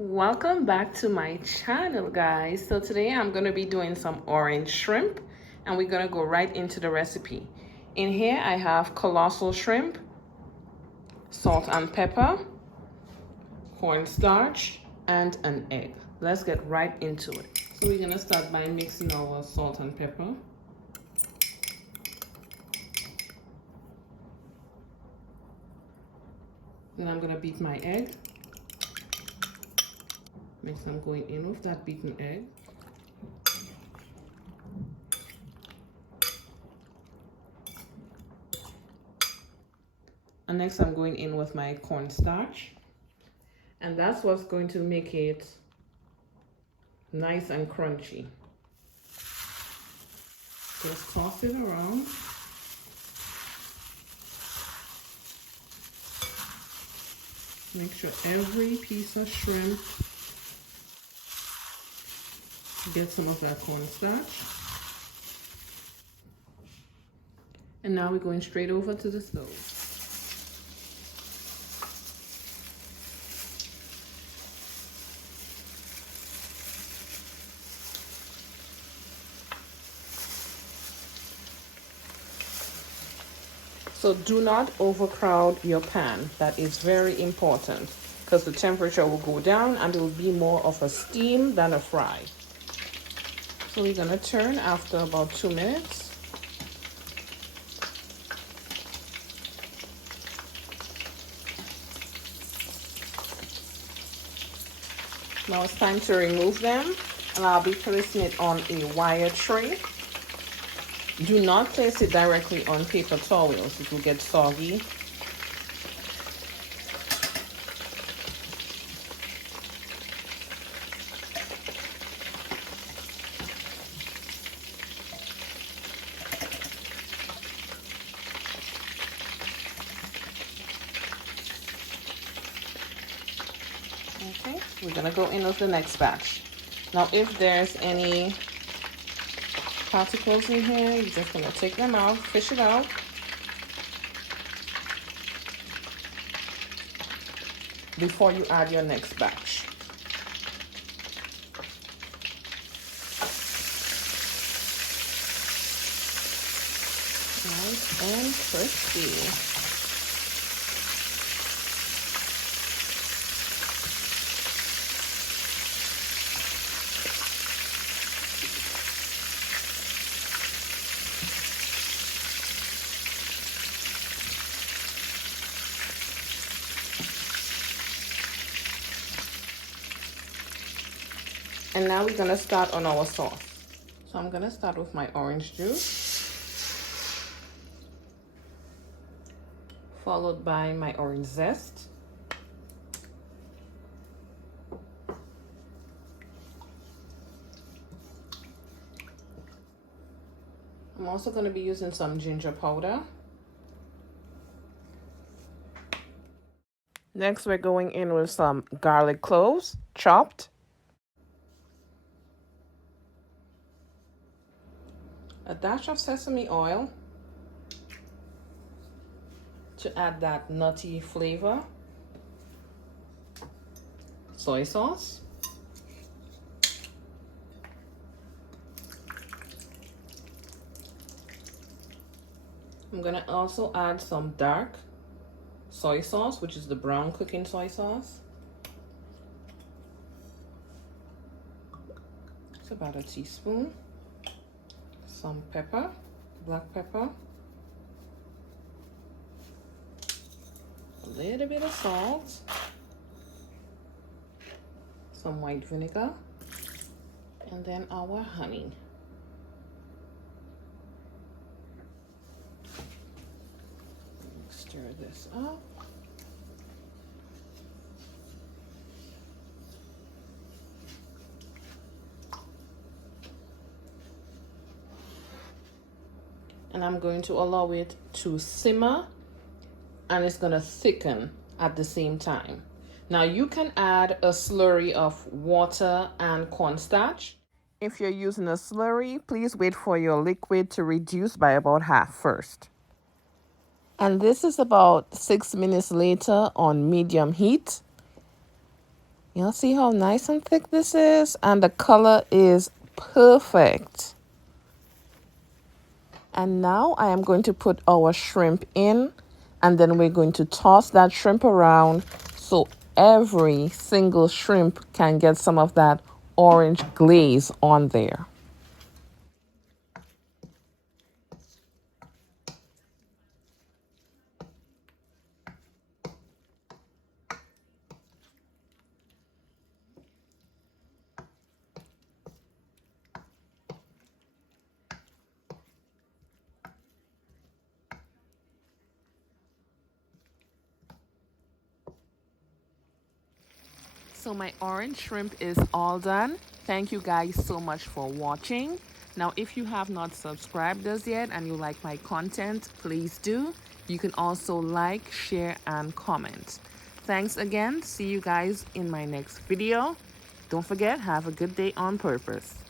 Welcome back to my channel, guys. So today I'm going to be doing some orange shrimp and we're going to go right into the recipe. In here I have colossal shrimp, salt and pepper, cornstarch, and an egg. Let's get right into it. So we're going to start by mixing our salt and pepper. Then I'm going to beat my egg. Next I'm going in with that beaten egg. And next I'm going in with my cornstarch. And that's what's going to make it nice and crunchy. Just toss it around. Make sure every piece of shrimp gets some of that cornstarch. And now we're going straight over to the stove. So do not overcrowd your pan. That is very important because the temperature will go down and it will be more of a steam than a fry. So we're going to turn after about 2 minutes. Now it's time to remove them, and I'll be placing it on a wire tray. Do not place it directly on paper towels, it will get soggy. Okay, we're gonna go in with the next batch. Now if there's any particles in here, you're just gonna take them out, fish it out. Before you add your next batch. Nice and crispy. And now we're gonna start on our sauce. So I'm gonna start with my orange juice, followed by my orange zest. I'm also gonna be using some ginger powder. Next, we're going in with some garlic cloves, chopped. A dash of sesame oil to add that nutty flavor. Soy sauce. I'm gonna also add some dark soy sauce, which is the brown cooking soy sauce. It's about a teaspoon. Some pepper, black pepper, a little bit of salt, some white vinegar, and then our honey. Stir this up. And I'm going to allow it to simmer, and it's going to thicken at the same time. Now you can add a slurry of water and cornstarch. If you're using a slurry, please wait for your liquid to reduce by about half first. And this is about 6 minutes later on medium heat. You'll see how nice and thick this is, and the color is perfect. And now I am going to put our shrimp in, and then we're going to toss that shrimp around so every single shrimp can get some of that orange glaze on there. So my orange shrimp is all done. Thank you guys so much for watching. Now, if you have not subscribed us yet and you like my content, please do. You can also like, share, and comment. Thanks again. See you guys in my next video. Don't forget, have a good day on purpose.